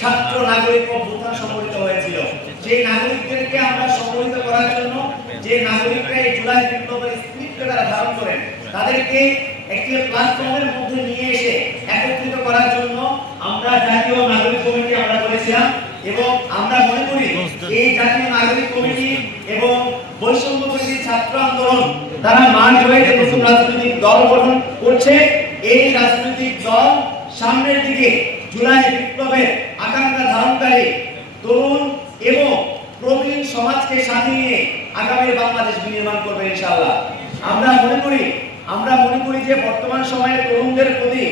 ছাত্র নাগরিক অভ্যুত্থান সংগঠিত হয়েছিল। সেই নাগরিকদেরকে আমরা সংগঠিত করার জন্য, যে নাগরিকরা এই জুলাই বিপ্লবের স্পিরিটকে ধারণ করেন, তাদেরকে একটি প্ল্যাটফর্মের মধ্যে নিয়ে এসে একত্রিত করার জন্য আমরা জাতীয় নাগরিক কমিটি আমরা করেছিলাম এবং আমরা মনে করি এই জাতীয় নাগরিক কমিটি এবং বৈষম্য বিরোধী ছাত্র আন্দোলন, তারা মান হয়ে নতুন রাজনৈতিক দল গঠন করছে। এই রাজনৈতিক দল সামনের দিকে জুলাই বিপ্লবের আকাঙ্ক্ষা ধারণকারী তরুণ এবং প্রবীণ সমাজকে সাথে নিয়ে আগামী বাংলাদেশ বিনির্মাণ করবে ইনশাআল্লাহ। আমরা মনে করি, আমরা মনে করি যে বর্তমান সময়ে তরুণদের প্রতি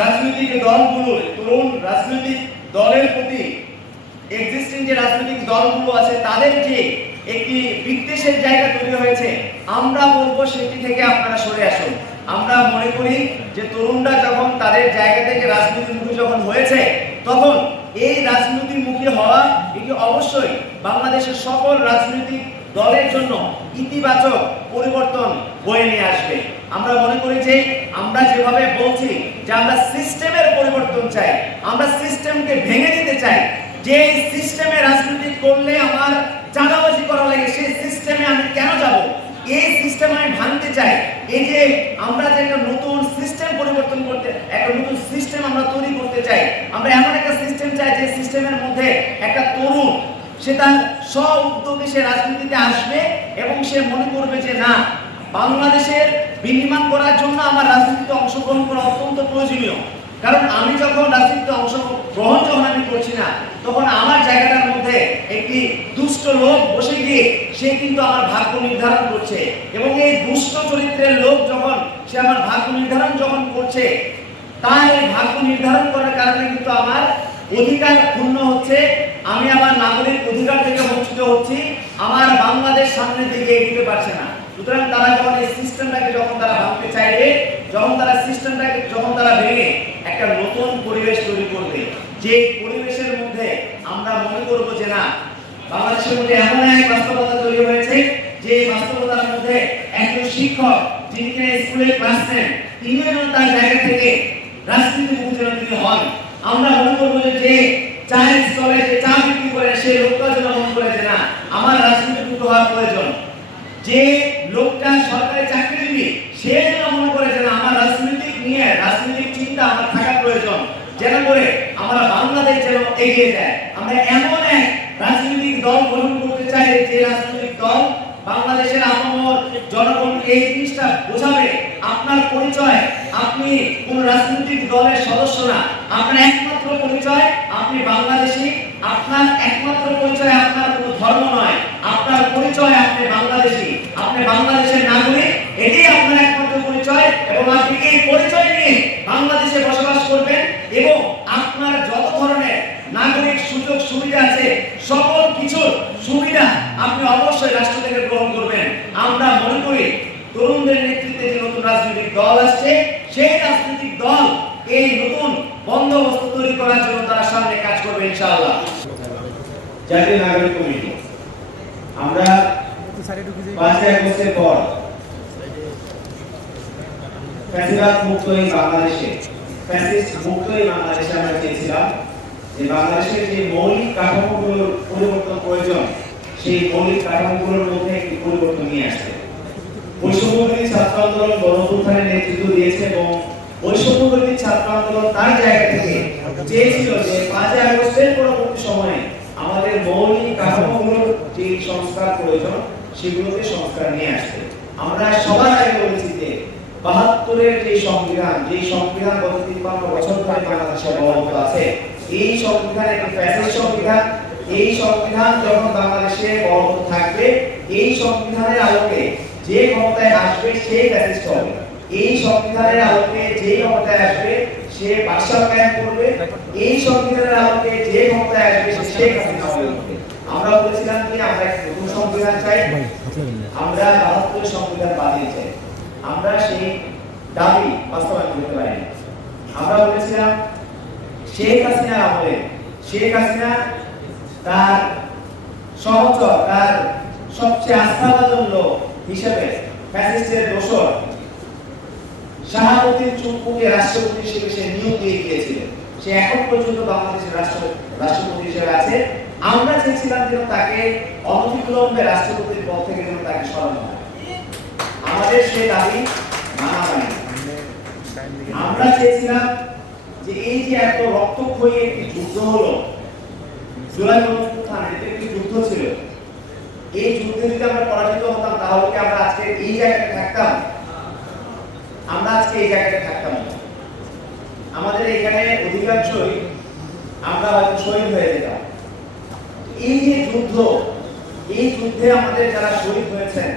রাজনৈতিক দলগুলোর তরুণ রাজনৈতিক দলের প্রতি এক্সিস্টিং যে রাজনৈতিক দলগুলো আছে, তাদের যে একটি বিদ্বেষের জায়গা তৈরি হয়েছে, আমরা বলব সেটি থেকে আপনারা সরে আসুন। আমরা মনে করি যে তরুণরা যখন তাদের জায়গা থেকে রাজনীতিমুখী যখন হয়েছে, তখন এই রাজনীতিমুখী হওয়া এটি অবশ্যই বাংলাদেশের সকল রাজনৈতিক দলের জন্য ইতিবাচক পরিবর্তন বয়ে নিয়ে আসবে। আমরা মনে করি যে আমরা যেভাবে বলছি যে আমরা সিস্টেমের পরিবর্তন চাই, আমরা সিস্টেমকে ভেঙে দিতে চাই, যে সিস্টেমে রাজনীতি করলে আমার চাঁদাবাজি করা লাগে, সেই সিস্টেমে আমি কেন যাব? এই সিস্টেম আমি ভাঙতে চাই। এই যে আমরা যে একটা নতুন সিস্টেম পরিবর্তন করতে একটা নতুন সিস্টেম আমরা তৈরি করতে চাই। আমরা এমন একটা সিস্টেম চাই যে সিস্টেমের মধ্যে একটা তরুণ, সে তার স্ব উদ্যোগে সে রাজনীতিতে আসবে এবং সে মনে করবে যে, না, বাংলাদেশের বিনির্মাণ করার জন্য আমার রাজনীতিতে অংশগ্রহণ করা অত্যন্ত প্রয়োজনীয়। কারণ আমি যখন রাজনীতিতে অংশগ্রহণ যখন আমি করছি না, তখন আমার জায়গাটার মধ্যে একটি দুষ্ট লোক বসে গিয়ে, সে কিন্তু আমার ভাগ্য নির্ধারণ করছে। এবং এই দুষ্ট চরিত্রের লোক যখন, সে আমার ভাগ্য নির্ধারণ যখন করছে তার এই ভাগ্য নির্ধারণ করার কারণে কিন্তু আমার অধিকার ক্ষুণ্ণ হচ্ছে। আমি আমার নাগরিক অধিকার থেকে বঞ্চিত হচ্ছি। আমার বাংলাদেশ সামনের দিকে এগিয়ে পারছে না। সুতরাং তারা যখন এই সিস্টেমটাকে যখন তারা ভাঙতে চাইবে, যখন তারা সিস্টেমটাকে যখন তারা ভেঙে একটা নতুন পরিবেশ তৈরি করবে যে পরিবেশের মধ্যে আমরা মনে করব যে না, বাংলাদেশের মধ্যে এমন এক বাস্তবতা তৈরি হয়েছে, যে বাস্তবতার মধ্যে একজন শিক্ষক যিনি স্কুলে ক্লাস নেন তিনিও যেন তার জায়গা থেকে রাজনীতি মুখ যেন তিনি হন। আমরা মনে করব যে যে চায়ের স্টলে যে চা বিক্রি করে সেই লোকটা যেন মনে করে যে না আমার রাজনীতি মুক্ত হওয়ার প্রয়োজন যে লোকটা সরকারি চাকরিজীবী সে যেন মনে করে যে না আমার রাজনৈতিক নিয়ে রাজনৈতিক চিন্তা আমার থাকা প্রয়োজন যেন করে আমরা বাংলাদেশ যেন এগিয়ে যায়। আমরা এমন এক রাজনৈতিক দল গঠন করতে চাই যে রাজনৈতিক দল বাংলাদেশের আমার জনগণ এই জিনিসটা বোঝাবে। আপনার পরিচয়, আপনি কোন রাজনৈতিক দলের সদস্য না। আপনার একমাত্র পরিচয়, আপনি বাংলাদেশি। আপনার একমাত্র পরিচয় আপনার কোনো ধর্ম নয় আপনার পরিচয় আপনি বাংলাদেশী আপনি বাংলাদেশের নাগরিক এটাই আপনার একমাত্র পরিচয় এবং আপনি এই পরিচয় নিয়ে বাংলাদেশে বসবাস করবেন এবং আপনার যত ধরনের নাগরিক সুযোগ সুবিধা আছে সকল কিছুর সুবিধা আপনি অবশ্যই রাষ্ট্র থেকে গ্রহণ করবেন আমরা মনে করি তরুণদের নেতৃত্বে যে নতুন রাজনৈতিক দল আসছে, সেই রাজনৈতিক দল এই নতুন বন্দোবস্ত তৈরি করার জন্য তারা সামনে কাজ করবে ইনশাআল্লাহ। জাতীয় নাগরিক কমিটি। আমরা পর মুক্ত এই বাংলাদেশে মুক্ত এই বাংলাদেশে আমরা চেয়েছিলাম যে বাংলাদেশের যে মৌলিক কাঠামোগুলোর পরিবর্তন প্রয়োজন, সেই মৌলিক কাঠামোগুলোর মধ্যে একটি পরিবর্তন নিয়ে আসতে। বৈষম্যবিরোধী ছাত্র আন্দোলন গণঅভ্যুত্থানের নেতৃত্ব দিয়েছে এবং বৈষম্যবিরোধী ছাত্র আন্দোলন তার জায়গা থেকে চেয়েছিল যে পাঁচই আগস্টের পরবর্তী সময়ে আমাদের মৌলিক কাঠামোগুলোর যে সংস্কার প্রয়োজন, সেগুলোকে সংস্কার নিয়ে আসতে। আমরা সবার আগে বলেছি যে বাহাত্তরের যে সংবিধান যে সংবিধান গত তিপ্পান্ন বছর ধরে বাংলাদেশে বলবৎ আছে, এই সংবিধান একটি ফ্যাসিস্ট সংবিধান। এই সংবিধান যখন বাংলাদেশে বলবৎ থাকবে, এই সংবিধানের আলোকে যে ক্ষমতায় আসবে, সে ফ্যাসিস্ট হবে। এই সংবিধানের আলোকে যে ক্ষমতায় আসবে, সে বাদশাহ কায়েম করবে। এই সংবিধানের আলোকে যে ক্ষমতায় আসবে, সে হাসিনা হবে। আমরা বলেছিলাম যে আমরা নতুন সংবিধান চাই। আমরা বাহাত্তরের সংবিধান বাতিল চাই। আমরা সেই দাবি বাস্তবায়ন করতে পারিনি। আমরা বলেছিলাম, শেখ হাসিনার আমলে শেখ হাসিনা তার সহচর, তার সবচেয়ে আস্থাভাজন লোক হিসেবে ফ্যাসিস্টের দোসর শাহাবুদ্দিন চুপ্পুকে রাষ্ট্রপতি হিসেবে সে নিয়োগ দিয়ে গিয়েছিলেন। সে এখন পর্যন্ত বাংলাদেশের রাষ্ট্র, রাষ্ট্রপতি হিসেবে আছে। আমরা চেয়েছিলাম যেন তাকে অনতিবিলম্বে রাষ্ট্রপতির পদ থেকে যেন তাকে সরানো হয়। আমাদের সে দাবি আমরা চেয়েছিলাম যে এই যে এত রক্তক্ষয়ী একটি যুদ্ধ হলো, জুলাই গণঅভ্যুত্থান একটি যুদ্ধ ছিল। এই যুদ্ধে যদি আমরা পরাজিত হতাম, তাহলে কি আমরা আজকে এই জায়গায় থাকতাম? আমরা আজকে এই জায়গায় থাকতাম। আমাদের এখানে অধিকাংশই আমরা হয়তো শহীদ হয়ে যেতাম। এই যে যুদ্ধ, এই যুদ্ধে আমাদের যারা শহীদ হয়েছেন,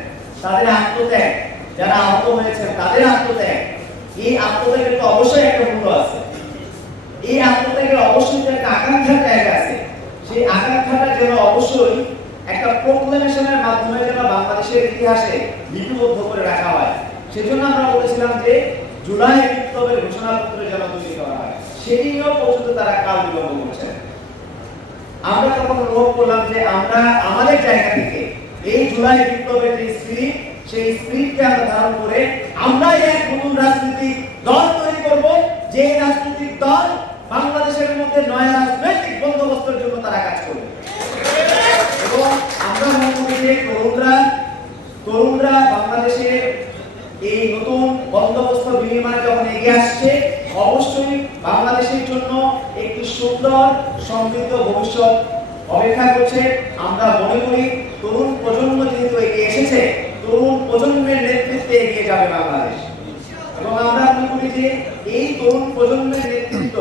তাদের আত্মত্যাগ, যারা আহত হয়েছেন, তাদের আত্মত্যাগ, এই আত্মত্যাগের তো অবশ্যই একটা মূল্য আছে। এই আত্মত্যাগের অবশ্যই একটা আকাঙ্ক্ষার জায়গা আছে, সেই আকাঙ্ক্ষাটা যেন অবশ্যই একটা প্রোক্লেমেশনের মাধ্যমে যেন বাংলাদেশের ইতিহাসে লিপিবদ্ধ করে রাখা হয়। সেজন্য আমরা বলেছিলাম যে, জুলাই বিপ্লবের ঘোষণাপত্র যেন তৈরি করা হয়। সেটিও পর্যন্ত তারা কাল বিলম্ব করছেন আমরা তখন অনুভব করলাম যে, আমরা আমাদের জায়গা থেকে এই জুলাই বিপ্লবের যে স্পিরিট সেই স্পিরিটকে আমরা ধারণ করে আমরা এক নতুন রাজনৈতিক দল তৈরি করব। যে রাজনৈতিক দল বাংলাদেশের মধ্যে নয়া রাজনৈতিক বন্দোবস্তের জন্য তারা কাজ করবে। এবং আমরা মনে করি যে তরুণরা তরুণরা বাংলাদেশের এই নতুন বন্দোবস্ত বিনিময়ে যখন এগিয়ে আসছে, অবশ্যই বাংলাদেশের জন্য একটি সুন্দর, সমৃদ্ধ ভবিষ্যৎ অপেক্ষা করছে। আমরা মনে করি তরুণ প্রজন্ম যেহেতু এগিয়ে এসেছে, তরুণ প্রজন্মের নেতৃত্বে এগিয়ে যাবে বাংলাদেশ। এবং আমরা মনে করি যে এই তরুণ প্রজন্মের নেতৃত্ব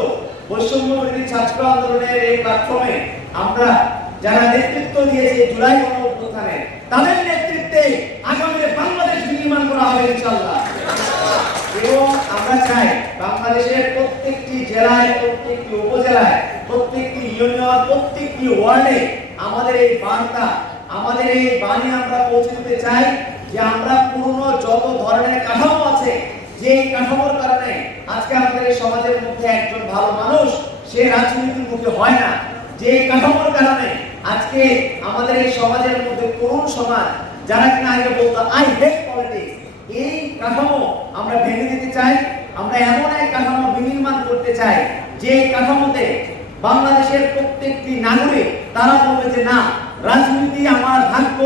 বৈষম্য ছাত্র আন্দোলনের এই প্ল্যাটফর্মে আমরা যারা নেতৃত্ব দিয়েছে জুলাই গণ অভ্যুত্থানে তাদের নেতৃত্বে আগামী বাংলাদেশ নির্মাণ করা হবে ইনশাআল্লাহ। এবং আমরা চাই বাংলাদেশের প্রত্যেকটি জেলায়, প্রত্যেকটি উপজেলায়, প্রত্যেকটি ইউনিয়ন, প্রত্যেকটি ওয়ার্ডে আমাদের এই বার্তা, আমাদের এই বাণী আমরা পৌঁছে দিতে চাই যে আমরা পুরনো যত ধরনের কাঠামো আছে যে এই কাঠামোর কারণে আজকে আমাদের সমাজের মধ্যে একজন ভালো মানুষ, সে রাজনীতির মুখে হয় না। যে কাঠামোর কারণে আজকে আমাদের এই সমাজের মধ্যে কোন সমাজ যারা কিনা আগে বলতো, আই হেট পলিটিক্স, এই কাঠামো আমরা ভেঙে দিতে চাই, আমরা এমন এক কাঠামো বিনির্মাণ করতে চাই, যে কাঠামোতে বাংলাদেশের প্রত্যেকটি নাগরিক তারা বলবে যে, না, রাজনীতি আমার ভাগ্য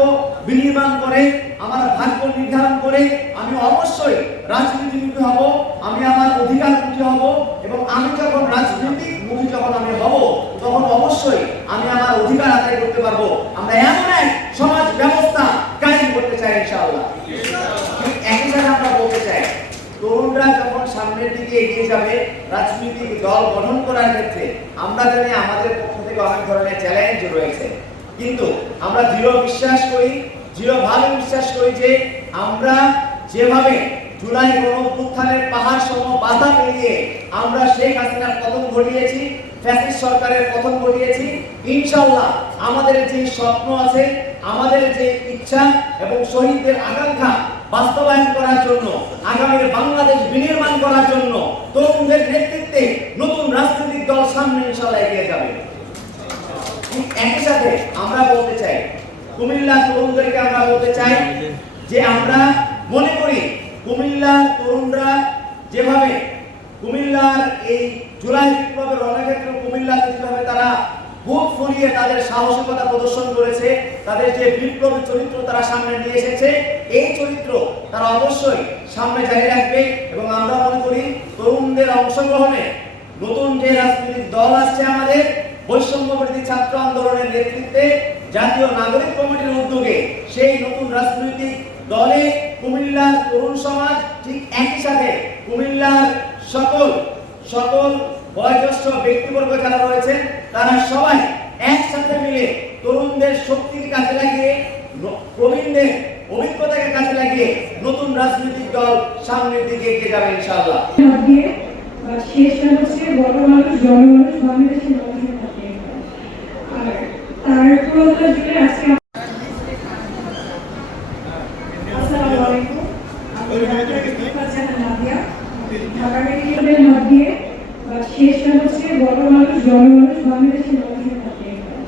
বিনির্মাণ করে আমার ভাগ্য নির্ধারণ করে আমি অবশ্যই রাজনীতিমুখী হব, আমি আমার অধিকার মুখী হব এবং আমি যখন রাজনৈতিক মুখী যখন আমি হব, তখন অবশ্যই আমি আমার অধিকার আদায় করতে পারব। আমরা এমন এক সমাজ ব্যবস্থা কায়েম করতে চাই ইনশাআল্লাহ। একই সাথে আমরা বলতে চাই, তরুণরা যখন সামনের দিকে এগিয়ে যাবে, রাজনৈতিক দল গঠন করার ক্ষেত্রে আমরা জানি আমাদের পক্ষ থেকে অনেক ধরনের চ্যালেঞ্জ রয়েছে। কিন্তু আমরা দৃঢ় বিশ্বাস করি দৃঢ়ভাবে বিশ্বাস করি যে আমরা যেভাবে জুলাই গণঅভ্যুত্থানের পাহাড় সম বাধা পেরিয়ে আমরা শেখ হাসিনার পতন ঘটিয়েছি, ফ্যাসিস্ট সরকারের পতন ঘটিয়েছি ইনশাল্লাহ আমাদের যে স্বপ্ন আছে, আমাদের যে ইচ্ছা এবং শহীদদের আকাঙ্ক্ষা বাস্তবায়ন করার জন্য আগামীর বাংলাদেশ বিনির্মাণ করার জন্য তরুণদের নেতৃত্বে নতুন রাজনৈতিক দল সামনে ইনশাআল্লাহ এগিয়ে যাবে। একই সাথে আমরা বলতে চাই কুমিল্লা তরুণদেরকে আমরা বলতে চাই যে আমরা মনে করি কুমিল্লা তরুণরা যেভাবে কুমিল্লার এই জুলাই বিপ্লবের রণক্ষেত্র কুমিল্লাতে যেভাবে তারা বুক ফুলিয়ে তাদের সাহসিকতা প্রদর্শন করেছে, তাদের যে বিপ্লবী চরিত্র তারা সামনে নিয়ে এসেছে, এই চরিত্র তারা অবশ্যই সামনে জারি রাখবে এবং আমরা মনে করি তরুণদের অংশগ্রহণে নতুন যে রাজনৈতিক দল আসছে আমাদের বৈষম্য বিরোধী ছাত্র আন্দোলনের নেতৃত্বে জাতীয় নাগরিক কমিটির উদ্যোগে সেই নতুন রাজনৈতিক দলে কুমিল্লার তরুণ সমাজ ঠিক একই সাথে কুমিল্লার সকল সকল বয়োজ্যেষ্ঠ ব্যক্তিবর্গ যারা রয়েছেন, তারা সবাই একসাথে মিলে তরুণদের শক্তির কাজে লাগিয়ে প্রবীণদের অভিজ্ঞতাকে কাজে লাগিয়ে নতুন রাজনৈতিক দল সামনের দিকে এগিয়ে যাবে ইনশাআল্লাহ। শেষটা হচ্ছে বড় মানুষ, জনমানুষ বাংলাদেশের